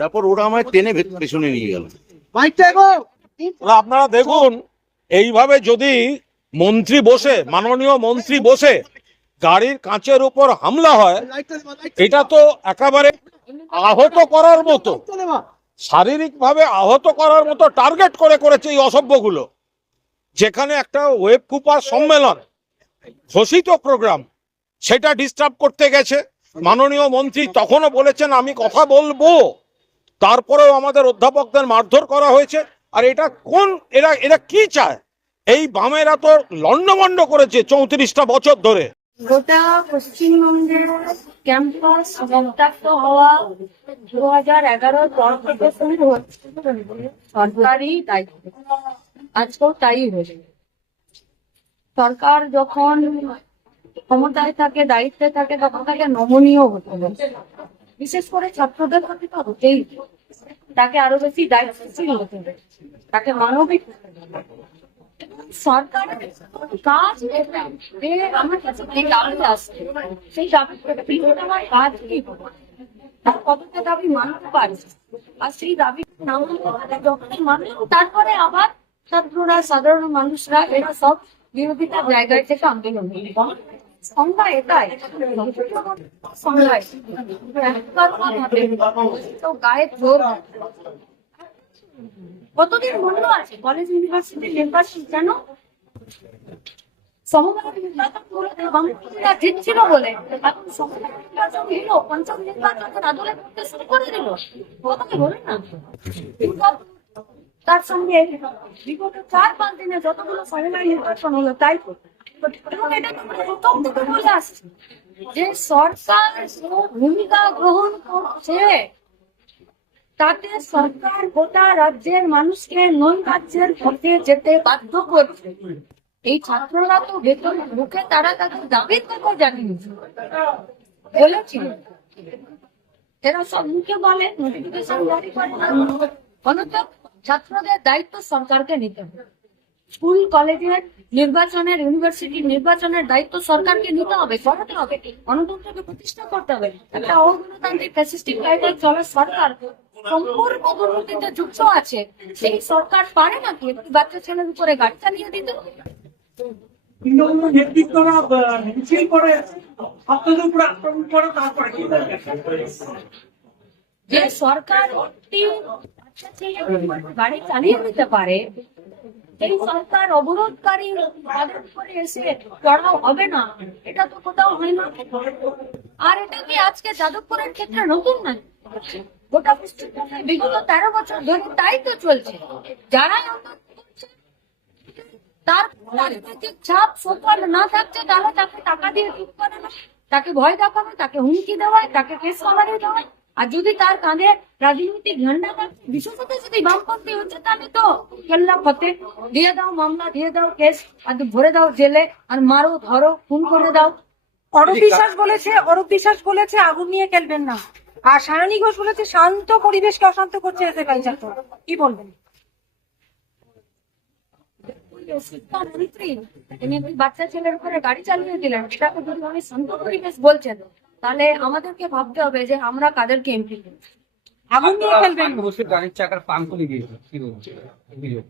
তারপর ওরা আমায় টেনে পেছনে নিয়ে গেল। আপনারা দেখুন এইভাবে যদি মন্ত্রী বসে মাননীয় মন্ত্রী বসে গাড়ির কাঁচের উপর হামলা হয় এটা তো একেবারে আহত করার মতো। শারীরিকভাবে আহত করার মতো টার্গেট করে করেছে এই অসভ্যগুলো। যেখানে একটা ওয়েব কুপার সম্মেলন ঘোষিত প্রোগ্রাম সেটা ডিস্টার্ব করতে গেছে। মাননীয় মন্ত্রী তখনও বলেছেন, আমি কথা বলব। তারপরেও আমাদের অধ্যাপকদের মারধর করা হয়েছে। আর এটা কোন, এরা এরা কি চায়? এই বামেরা তো লন্ডভন্ড করেছে চৌত্রিশটা বছর ধরে। গোটা পশ্চিমবঙ্গের ক্যাম্পাস হওয়া দু হাজার এগারোর সরকারি দায়িত্ব। আজকেও তাই হয়েছে। সরকার যখন ক্ষমতায় থাকে, দায়িত্বে থাকে, তখন তাকে নমনীয় হতে হবে। বিশেষ করে ছাত্রদের প্রতি তো হতেই তাকে আরও বেশি দায়িত্বশীল হতে হবে। তাকে মানবিক সরকারের তারপরে আবার ছাত্ররা, সাধারণ মানুষরা, এরা সব বিরোধিতার জায়গায় থেকে আন্দোলন সংজ্ঞা এটাই। সংজ্ঞা তো গায়ে জোর কতদিন বন্ধ আছে? কলেজ ইউনিভার্সিটি মেম্বারশিপ কেন? সমবায় নির্বাচন করে বামপন্থীরা জিতছিল বলে নির্বাচন করে দিল। কথাকে বলে না। তার সঙ্গে বিগত চার পাঁচ দিনে যতগুলো সমবায় নির্বাচন হলো, তাই প্রথম থেকে বলে আসছি যে সরকার ভূমিকা গ্রহণ করছে, তাতে সরকার গোটা রাজ্যের মানুষকে নন রাজ্যের পথে যেতে বাধ্য করছে। এই ছাত্ররা তো বেতন মুখে তারা তাদের দাবির কথা জানিয়েছে। বলেছিল এরা সব মুখে বলে নোটিফিকেশন জারি করে না। অনত ছাত্রদের দায়িত্ব সরকারকে নিতে হবে। স্কুল কলেজের নির্বাচনের ইউনিভার্সিটির নির্বাচনের দায়িত্ব সরকারকে নিতে হবে করাতে হবে। গণতন্ত্রকে প্রতিষ্ঠা করতে হবে। একটা অগণতান্ত্রিক ফ্যাসিস্টিক লাইফে চলা সরকার। সম্পূর্ণ দুর্নীতিতে যুক্ত আছে। সেই সরকার পারে নাকি একটি বাচ্চা ছেলের উপরে গাড়ি চালিয়ে দিতে নেতৃত্বরা মিছিল করে ছাত্রদের উপর আক্রমণ করে তারপরে যে সরকার গাড়ি চালিয়ে পারে। অবরোধকারী তাদের উপরে এসে চড়াও হবে না। এটা তো কোথাও হয় না। আর এটা কি আজকে যাদবপুরের ক্ষেত্রে নতুন গোটা বিগত তেরো বছর ধরে তাই তো চলছে। করছে, তার রাজনৈতিক না থাকছে তাহলে তাকে টাকা দিয়ে ঠিক করে না। তাকে ভয় দেখানো তাকে হুমকি দেওয়ায়, তাকে কেস কভারে দেওয়ায়। আর যদি তার কাঁধে রাজনৈতিক ঝান্ডা থাকে বিশেষত যদি বামপন্থী হচ্ছে তাহলে তো কেল্লা ফতে দিয়ে দাও মামলা দিয়ে দাও কেস আর ভরে দাও জেলে আর মারো ধরো খুন করে দাও। অরূপ বিশ্বাস বলেছে অরূপ বিশ্বাস বলেছে আগুন নিয়ে খেলবেন না। আর সায়নী ঘোষ বলেছে শান্ত পরিবেশকে অশান্ত করছে কালচার কি বলবেন? বাচ্চা ছেলের উপরে গাড়ি চালিয়ে দিলেন উনি শান্ত পরিবেশ বলছেন। তাহলে আমাদেরকে ভাবতে হবে যে আমরা কাদেরকে এমপি আগুন নিয়ে খেলবেন না বসে গাড়ির চাকার পাম খুলে গিয়েছিল কি অভিযোগ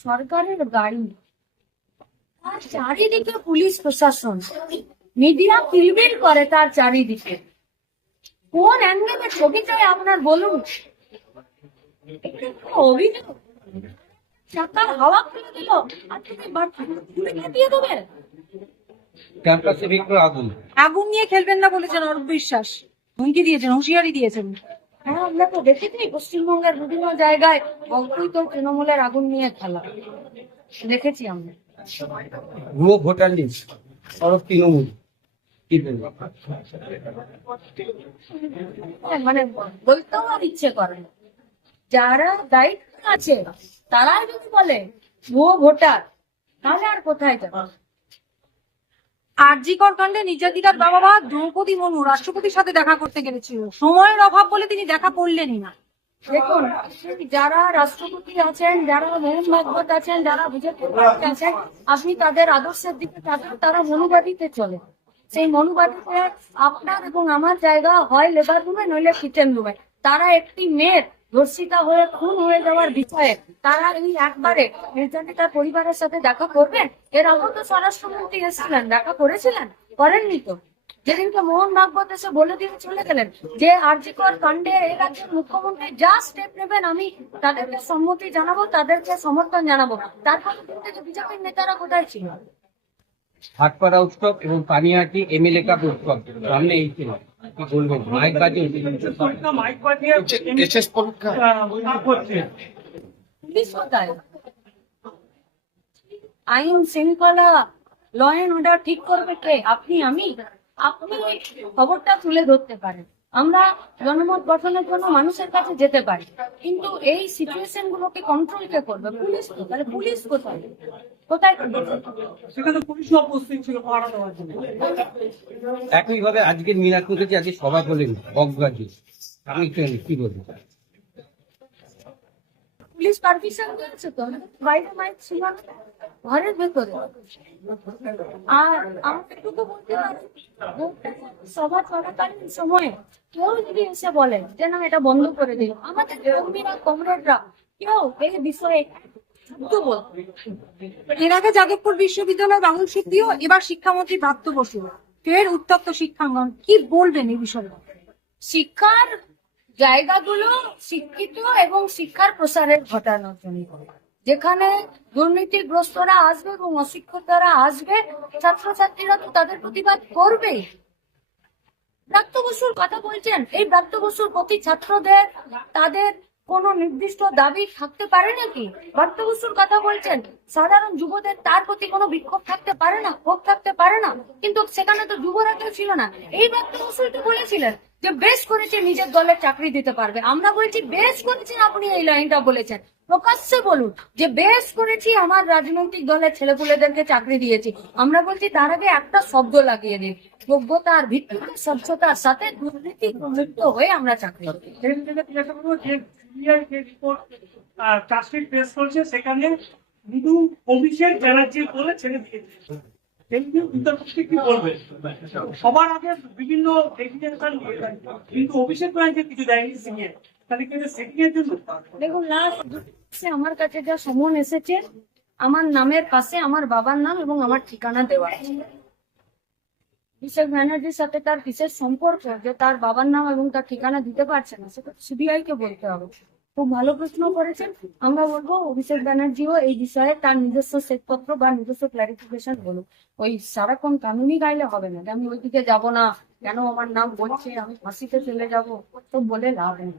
সরকারের গাড়ি তার চারিদিকে পুলিশ প্রশাসন মিডিয়া ফিলবিল করে তার চারিদিকে। কোন অ্যাঙ্গেলে ছবি চাই আপনার বলুন? অভিযোগ। চাকার হাওয়া খুলে দিল আর তুমি দিয়ে দেবে? ক্যাম্পাসে আগুন। আগুন নিয়ে খেলবেন না বলেছেন অরূপ বিশ্বাস। হুমকি দিয়েছেন হুঁশিয়ারি দিয়েছেন। হ্যাঁ আমরা তো দেখেছি পশ্চিমবঙ্গের বিভিন্ন জায়গায় অবৈধ তৃণমূলের আগুন নিয়ে খেলা। দেখেছি আমরা। ভুয়ো ভোটার লিস্ট সরব তৃণমূল। হ্যাঁ, মানে বলতেও আর ইচ্ছে করে যারা দায়িত্ব আছে তারাই যদি বলে ভুয়ো ভোটার তাহলে আর কোথায় যাবে? আরজিকর কাণ্ডে নির্যাতিতার বাবা মা দ্রৌপদী মুর্মু রাষ্ট্রপতির সাথে দেখা করতে গেছিল সময়ের অভাব বলে তিনি দেখা করলেনই না। দেখুন, যারা রাষ্ট্রপতি আছেন, যারা মোহন ভাগবত আছেন, যারা বিজেপি আছেন, আপনি তাদের আদর্শের দিকে তাকান, তারা মনুবাদীতে চলে। সেই মনুবাদীতে আপনার এবং আমার জায়গা হয় লেবার রুমে নইলে কিচেন রুমে তারা একটি মেয়ের ধর্ষিতা হয়ে, খুন হয়ে যাওয়ার বিষয়ে তারা এই একবারে নির্যাতিতার পরিবারের সাথে দেখা করবেন? এর আগেও তো স্বরাষ্ট্রমন্ত্রী এসেছিলেন, দেখা করেছিলেন? করেননি তো? যেদিনকে মোহন ভাগবত এসে বলে দিয়ে চলে গেলেন যে, আরজিকর কাণ্ডে এই রাজ্যের মুখ্যমন্ত্রী যা স্টেপ নেবেন, আমি তাদেরকে সম্মতি জানাব, তাদেরকে সমর্থন জানাব। তারপর থেকে বিজেপির নেতারা কোথায় ছিল? হাটপাড়া উৎসব এবং পানিহাটি এমএলএ কাপ উৎসব, সামনে এই ছিল কি বলবেন মাইক বাজে পরীক্ষা মাইক বাজিয়ে এসএস পরীক্ষা আহ, করছে পুলিশ কোথায় আইন শৃঙ্খলা ল অ্যান্ড অর্ডার ঠিক করবে কে আপনি আমি আপনি খবরটা তুলে ধরতে পারেন আমরা জনমত গঠনের জন্য মানুষের কাছে যেতে পারি। কিন্তু এই সিচুয়েশন গুলোকে কন্ট্রোল কে করবে? পুলিশ তো। তাহলে পুলিশ কোথায়? কোথায় সেখানে পুলিশ উপস্থিত ছিল পাহারা দেওয়ার জন্য। একইভাবে আজকের মিনাকুর থেকে আজকে সভা করলেন অজ্ঞাত আমি একটু কি বলব পুলিশ পারমিশন তো? বাইরে মাইক ছিল। ঘরের ভেতরে। আর আমাকে একটুকু বলতে পারি? সভা চলাকালীন সময়ে কেউ যদি এসে যে, না, এটা বন্ধ করে আমাদের কর্মীরা, কমরেডরা কেউ এই বিষয়ে এর আগে যাদবপুর বিশ্ববিদ্যালয় বাঙুল সিদ্ধিও এবার শিক্ষামন্ত্রী ব্রাত্য বসু। ফের উত্তপ্ত শিক্ষাঙ্গন। কি বলবেন এই বিষয়ে? শিক্ষার জায়গাগুলো শিক্ষিত এবং শিক্ষার প্রসারের ঘটানোর জন্য। যেখানে দুর্নীতিগ্রস্তরা আসবে এবং অশিক্ষিতরা আসবে, ছাত্রছাত্রীরা তো তাদের প্রতিবাদ করবে। ব্রাত্য বসুর কথা বলছেন, এই ব্রাত্য বসুর প্রতি ছাত্রদের তাদের কোনো নির্দিষ্ট দাবি থাকতে পারে নাকি? ব্রাত্য বসুর কথা বলছেন, সাধারণ যুবদের তার প্রতি কোনো বিক্ষোভ থাকতে পারে না, ক্ষোভ থাকতে পারে না। কিন্তু সেখানে তো যুবরা কেউ ছিল না। এই ব্রাত্য তো বলেছিলেন যে বেশ করেছে নিজের দলের চাকরি দিতে পারবে। আমরা বলছি, বেশ করেছেন আপনি এই লাইনটা বলেছেন। প্রকাশ্যে বলুন যে বেশ করেছি, আমার রাজনৈতিক দলের ছেলেপুলেদেরকে চাকরি দিয়েছি। আমরা বলছি, তার আগে একটা শব্দ লাগিয়ে দিই যোগ্যতার ভিত্তিতে, স্বচ্ছতার সাথে দুর্নীতি প্রযুক্ত হয়ে আমরা চাকরি সেখানে অভিষেক ব্যানার্জি বলে ছেড়ে দিয়েছে। সবার আগে বিভিন্ন কিন্তু অভিষেক কিছু দেয়নি তাহলে কি সেটিং এর জন্য দেখুন আমার কাছে যা সমন এসেছে, আমার নামের পাশে আমার বাবার নাম এবং আমার ঠিকানা দেওয়া আছে। অভিষেক ব্যানার্জির সাথে তার বিশেষ সম্পর্ক, যে তার বাবার নাম এবং তার ঠিকানা দিতে পারছে না, সেটা সিবিআই কে বলতে হবে। খুব ভালো প্রশ্ন করেছেন। আমরা বলব, অভিষেক ব্যানার্জিও এই বিষয়ে তার নিজস্ব শ্বেতপত্র বা নিজস্ব ক্লারিফিকেশন বলুন ওই সারাক্ষণ কানুনি গাইলে হবে না আমি ওইদিকে যাব না, কেন আমার নাম বলছে, আমি ফাঁসিতে চলে যাব, তো বলে লাভ নেই।